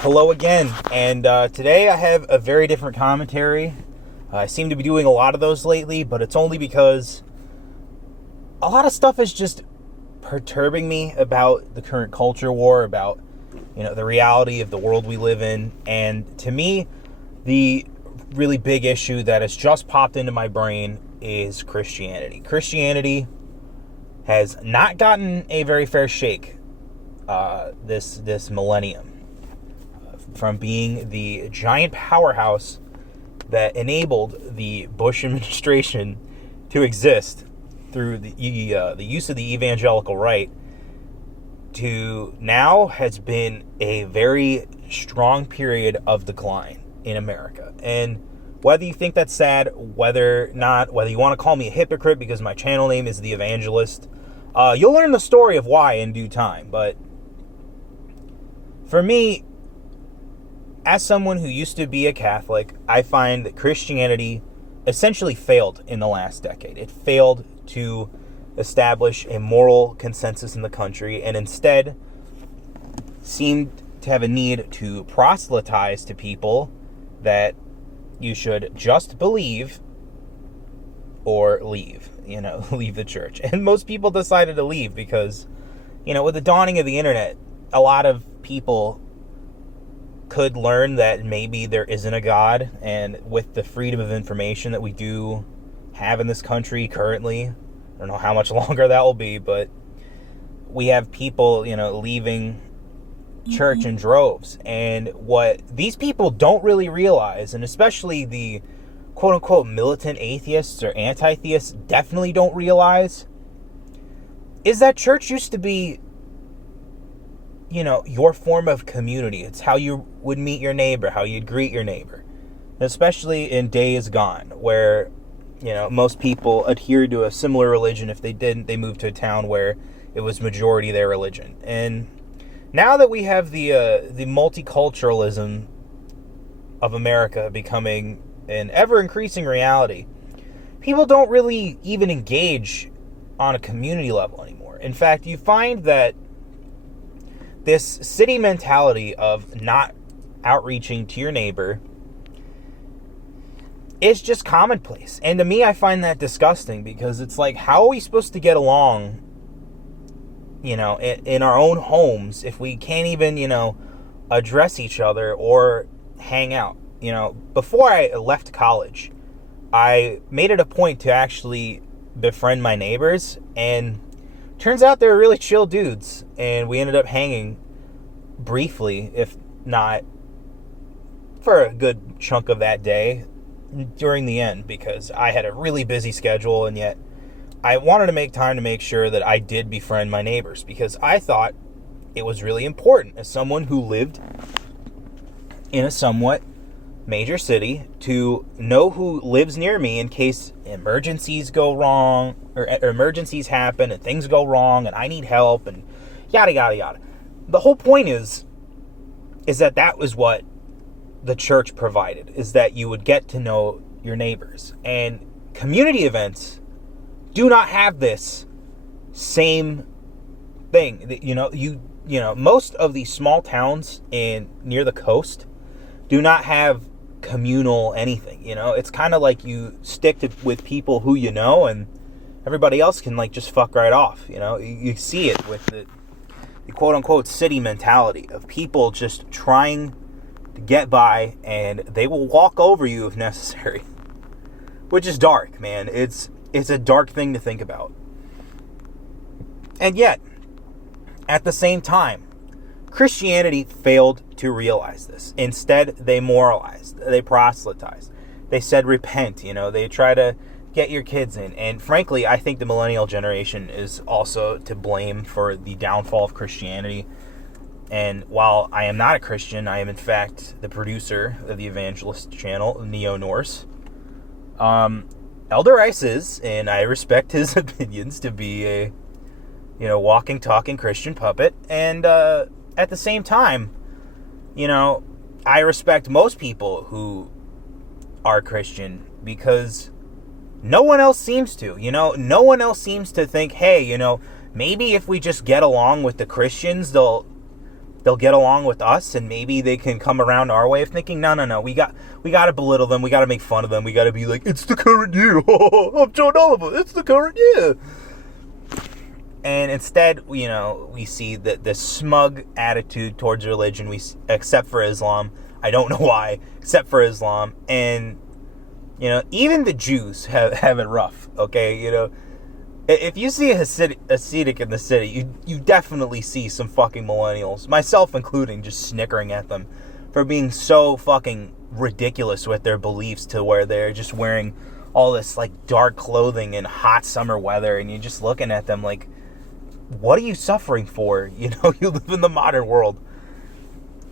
Hello again, and today I have a very different commentary. I seem to be doing a lot of those lately, but it's only because a lot of stuff is just perturbing me about the current culture war, about the reality of the world we live in, and to me, the really big issue that has just popped into my brain is Christianity. Christianity has not gotten a very fair shake this millennium. From being the giant powerhouse that enabled the Bush administration to exist through the use of the evangelical right, to now has been a very strong period of decline in America. And whether you think that's sad, whether you want to call me a hypocrite because my channel name is The Evangelist, you'll learn the story of why in due time. But for me, as someone who used to be a Catholic, I find that Christianity essentially failed in the last decade. It failed to establish a moral consensus in the country and instead seemed to have a need to proselytize to people that you should just believe or leave, leave the church. And most people decided to leave because, with the dawning of the internet, a lot of people could learn that maybe there isn't a God, and with the freedom of information that we do have in this country currently, I don't know how much longer that will be, but we have people, leaving church in droves. And what these people don't really realize, and especially the quote-unquote militant atheists or anti-theists definitely don't realize, is that church used to be your form of community. It's how you would meet your neighbor, how you'd greet your neighbor. Especially in days gone where, most people adhered to a similar religion. If they didn't, they moved to a town where it was majority their religion. And now that we have the multiculturalism of America becoming an ever-increasing reality, people don't really even engage on a community level anymore. In fact, you find that this city mentality of not outreaching to your neighbor is just commonplace. And to me, I find that disgusting because it's like, how are we supposed to get along, in our own homes if we can't even, address each other or hang out? Before I left college, I made it a point to actually befriend my neighbors, and turns out they were really chill dudes, and we ended up hanging briefly, if not for a good chunk of that day during the end, because I had a really busy schedule, and yet I wanted to make time to make sure that I did befriend my neighbors, because I thought it was really important as someone who lived in a somewhat major city to know who lives near me in case emergencies go wrong, or emergencies happen and things go wrong and I need help and yada yada yada. The whole point is that was what the church provided, is that you would get to know your neighbors. And community events do not have this same thing. Most of these small towns near the coast do not have communal anything. It's kind of like you stick with people who and everybody else can just fuck right off. You see it with the quote-unquote city mentality of people just trying to get by, and they will walk over you if necessary, which is dark, man. It's a dark thing to think about. And yet, at the same time, Christianity failed to realize this. Instead, they moralized, they proselytized, they said repent, they try to get your kids in. And frankly, I think the millennial generation is also to blame for the downfall of Christianity. And while I am not a Christian, I am in fact the producer of the Evangelist channel, Neo-Norse. Elder Rice is, and I respect his opinions, to be a walking, talking Christian puppet. And at the same time, I respect most people who are Christian because no one else seems to. No one else seems to think, hey, maybe if we just get along with the Christians, they'll they'll get along with us, and maybe they can come around our way of thinking. No. We got to belittle them. We got to make fun of them. We got to be like, it's the current year. I'm John Oliver. It's the current year. And instead, we see that the smug attitude towards religion, except for Islam. I don't know why, except for Islam. And, even the Jews have it rough, okay? If you see a Hasidic in the city, you definitely see some fucking millennials, myself including, just snickering at them for being so fucking ridiculous with their beliefs to where they're just wearing all this, like, dark clothing in hot summer weather, and you're just looking at them like, what are you suffering for? You live in the modern world.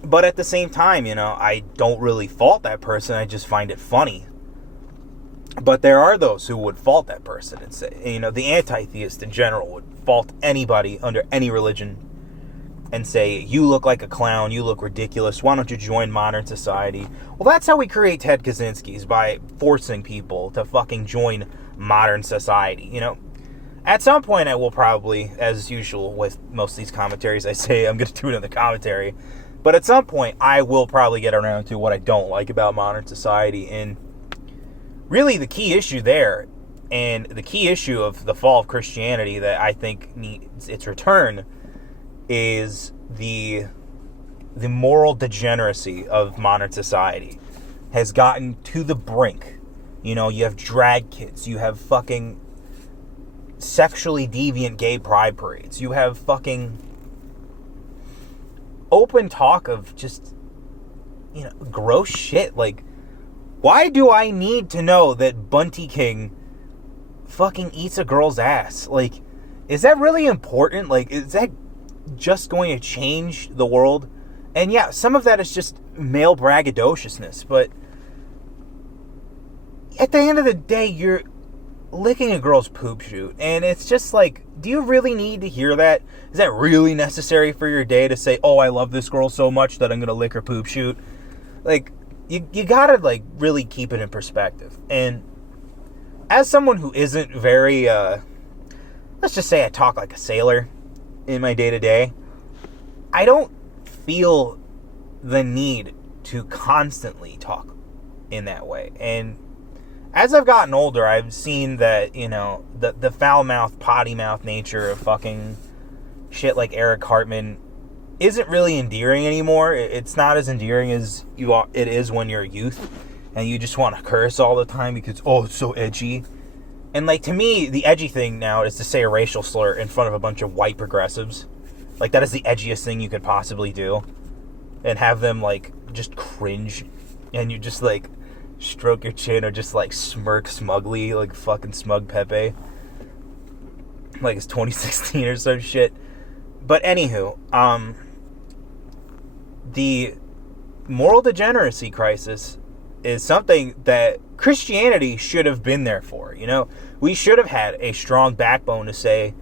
But at the same time, I don't really fault that person. I just find it funny. But there are those who would fault that person and say, the anti-theist in general would fault anybody under any religion and say, you look like a clown, you look ridiculous, why don't you join modern society? Well, that's how we create Ted Kaczynski's, by forcing people to fucking join modern society, At some point, I will probably, as usual with most of these commentaries, I say I'm going to do another commentary. But at some point, I will probably get around to what I don't like about modern society. And really, the key issue there, and the key issue of the fall of Christianity that I think needs its return, is the moral degeneracy of modern society has gotten to the brink. You have drag kids. You have fucking sexually deviant gay pride parades. You have fucking open talk of just, gross shit. Like, why do I need to know that Bunty King fucking eats a girl's ass? Like, is that really important? Like, is that just going to change the world? And yeah, some of that is just male braggadociousness, but at the end of the day, you're licking a girl's poop chute, and it's just like, do you really need to hear that? Is that really necessary for your day to say, oh, I love this girl so much that I'm gonna lick her poop chute? Like, you gotta, like, really keep it in perspective. And as someone who isn't very, let's just say I talk like a sailor in my day-to-day, I don't feel the need to constantly talk in that way. And as I've gotten older, I've seen that, the foul-mouthed, potty-mouthed nature of fucking shit like Eric Cartman isn't really endearing anymore. It's not as endearing as it is when you're a youth and you just want to curse all the time because, oh, it's so edgy. And, like, to me, the edgy thing now is to say a racial slur in front of a bunch of white progressives. Like, that is the edgiest thing you could possibly do. And have them, like, just cringe. And you just, like, stroke your chin or just, like, smirk smugly like fucking Smug Pepe. Like it's 2016 or some shit. But anywho, the moral degeneracy crisis is something that Christianity should have been there for. We should have had a strong backbone to say,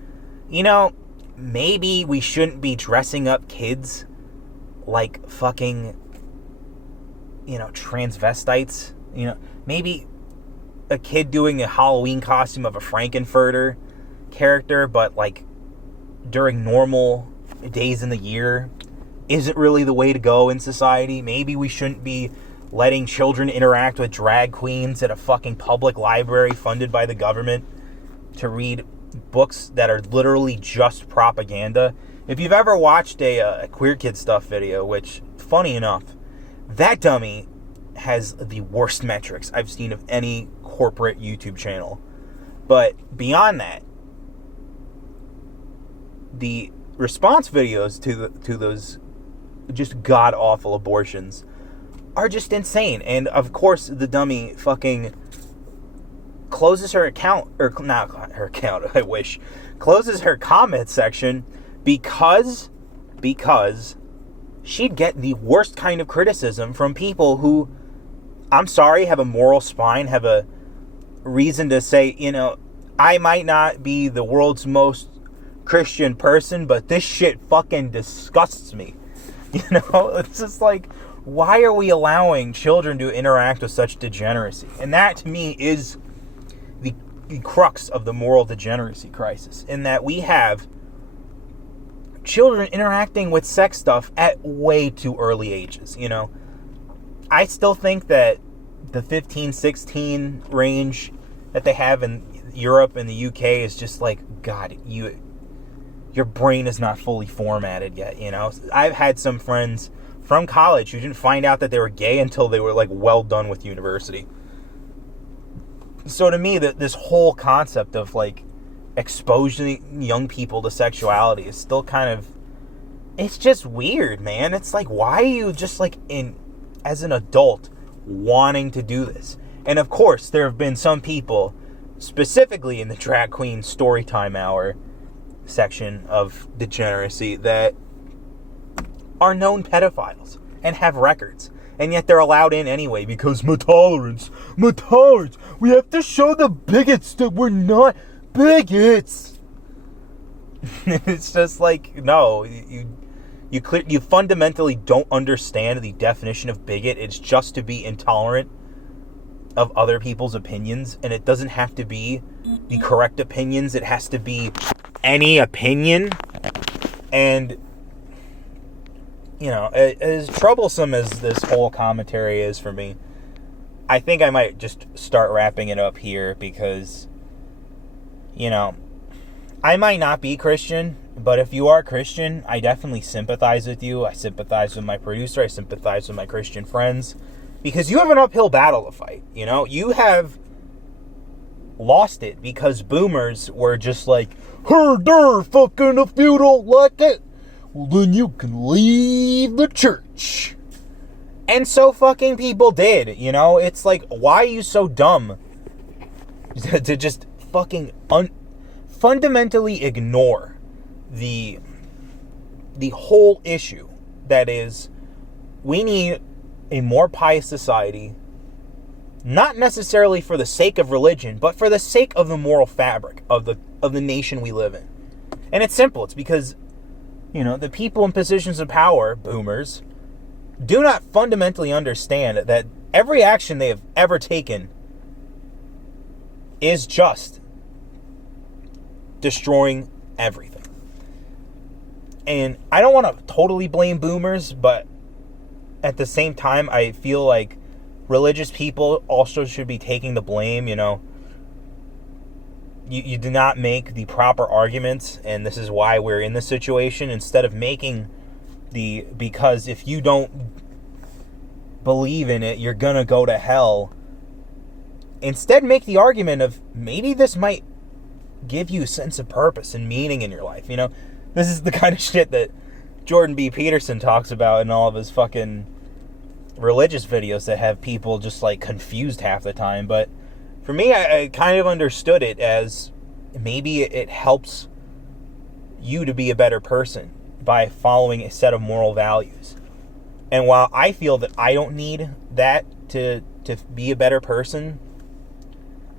maybe we shouldn't be dressing up kids like fucking, transvestites. Maybe a kid doing a Halloween costume of a Frankenfurter character, but like during normal days in the year isn't really the way to go in society. Maybe we shouldn't be letting children interact with drag queens at a fucking public library funded by the government to read books that are literally just propaganda. If you've ever watched a Queer Kid Stuff video, which, funny enough, that dummy has the worst metrics I've seen of any corporate YouTube channel. But beyond that, the response videos to those just god-awful abortions are just insane. And of course, the dummy fucking closes her account, or not her account, I wish, closes her comment section because she'd get the worst kind of criticism from people who, I'm sorry, have a moral spine, have a reason to say, I might not be the world's most Christian person, but this shit fucking disgusts me. It's just like, why are we allowing children to interact with such degeneracy? And that, to me, is the crux of the moral degeneracy crisis, in that we have children interacting with sex stuff at way too early ages, I still think that the 15, 16 range that they have in Europe and the UK is just like, God, your brain is not fully formatted yet, I've had some friends from college who didn't find out that they were gay until they were like well done with university. So to me, this whole concept of like exposing young people to sexuality is still kind of, it's just weird, man. It's like, why are you just like as an adult wanting to do this? And of course, there have been some people, specifically in the drag queen storytime hour section of degeneracy, that are known pedophiles and have records. And yet they're allowed in anyway because tolerance. We have to show the bigots that we're not bigots. It's just like, no, you fundamentally don't understand the definition of bigot. It's just to be intolerant of other people's opinions, and it doesn't have to be the correct opinions. It has to be any opinion. And as troublesome as this whole commentary is for me, I think I might just start wrapping it up here because, I might not be Christian, but if you are Christian, I definitely sympathize with you. I sympathize with my producer. I sympathize with my Christian friends because you have an uphill battle to fight. You have lost it because boomers were just like, herder, fucking, if you don't like it, well, then you can leave the church. And so fucking people did, It's like, why are you so dumb to just fucking fundamentally ignore the whole issue that is, we need a more pious society, not necessarily for the sake of religion, but for the sake of the moral fabric of the nation we live in. And it's simple. It's because the people in positions of power, boomers, do not fundamentally understand that every action they have ever taken is just destroying everything. And I don't want to totally blame boomers, but at the same time, I feel like religious people also should be taking the blame, You do not make the proper arguments, and this is why we're in this situation, instead of making because if you don't believe in it, you're gonna go to hell. Instead, make the argument of maybe this might give you a sense of purpose and meaning in your life. This is the kind of shit that Jordan B. Peterson talks about in all of his fucking religious videos that have people just like confused half the time. But for me, I kind of understood it as maybe it helps you to be a better person by following a set of moral values. And while I feel that I don't need that to be a better person,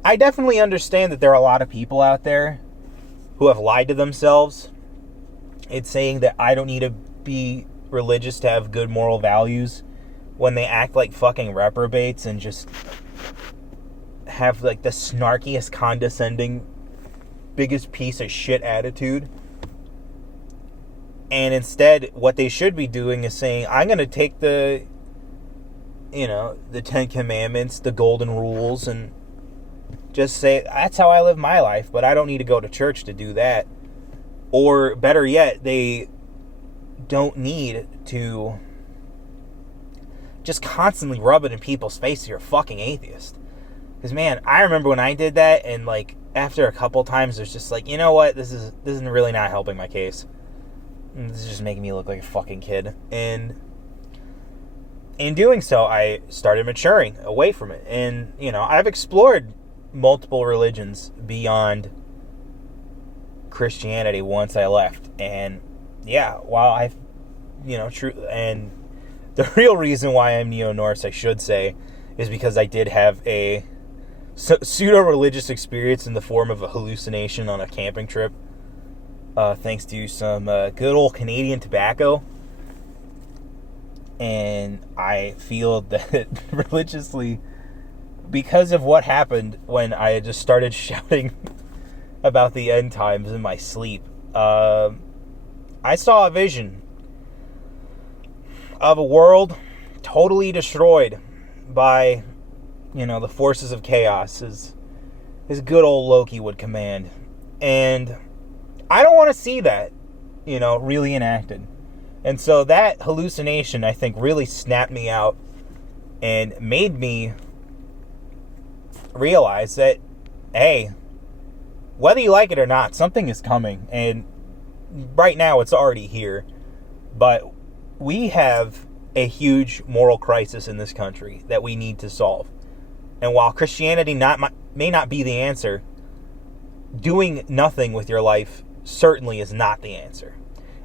I definitely understand that there are a lot of people out there who have lied to themselves. It's saying that I don't need to be religious to have good moral values when they act like fucking reprobates and just have like the snarkiest, condescending, biggest piece of shit attitude. And instead, what they should be doing is saying, I'm going to take the 10 Commandments, the golden rules, and just say, that's how I live my life, but I don't need to go to church to do that. Or better yet, they don't need to just constantly rub it in people's face you're a fucking atheist. Because, man, I remember when I did that, and like after a couple times, there's just like, you know what, this isn't really not helping my case. This is just making me look like a fucking kid. And in doing so, I started maturing away from it. And, I've explored multiple religions beyond Christianity once I left. And, yeah, while I've, and the real reason why I'm Neo-Norse, I should say, is because I did have a pseudo-religious experience in the form of a hallucination on a camping trip. Thanks to some good old Canadian tobacco. And I feel that religiously, because of what happened when I just started shouting about the end times in my sleep, I saw a vision of a world totally destroyed by, the forces of chaos, as good old Loki would command. And I don't want to see that, really enacted. And so that hallucination, I think, really snapped me out and made me realize that, hey, whether you like it or not, something is coming. And right now it's already here. But we have a huge moral crisis in this country that we need to solve. And while Christianity may not be the answer, doing nothing with your life certainly is not the answer.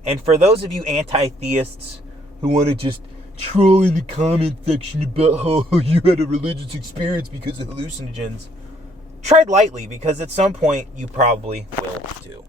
And for those of you anti-theists who want to just troll in the comment section about how you had a religious experience because of hallucinogens, tread lightly, because at some point you probably will too.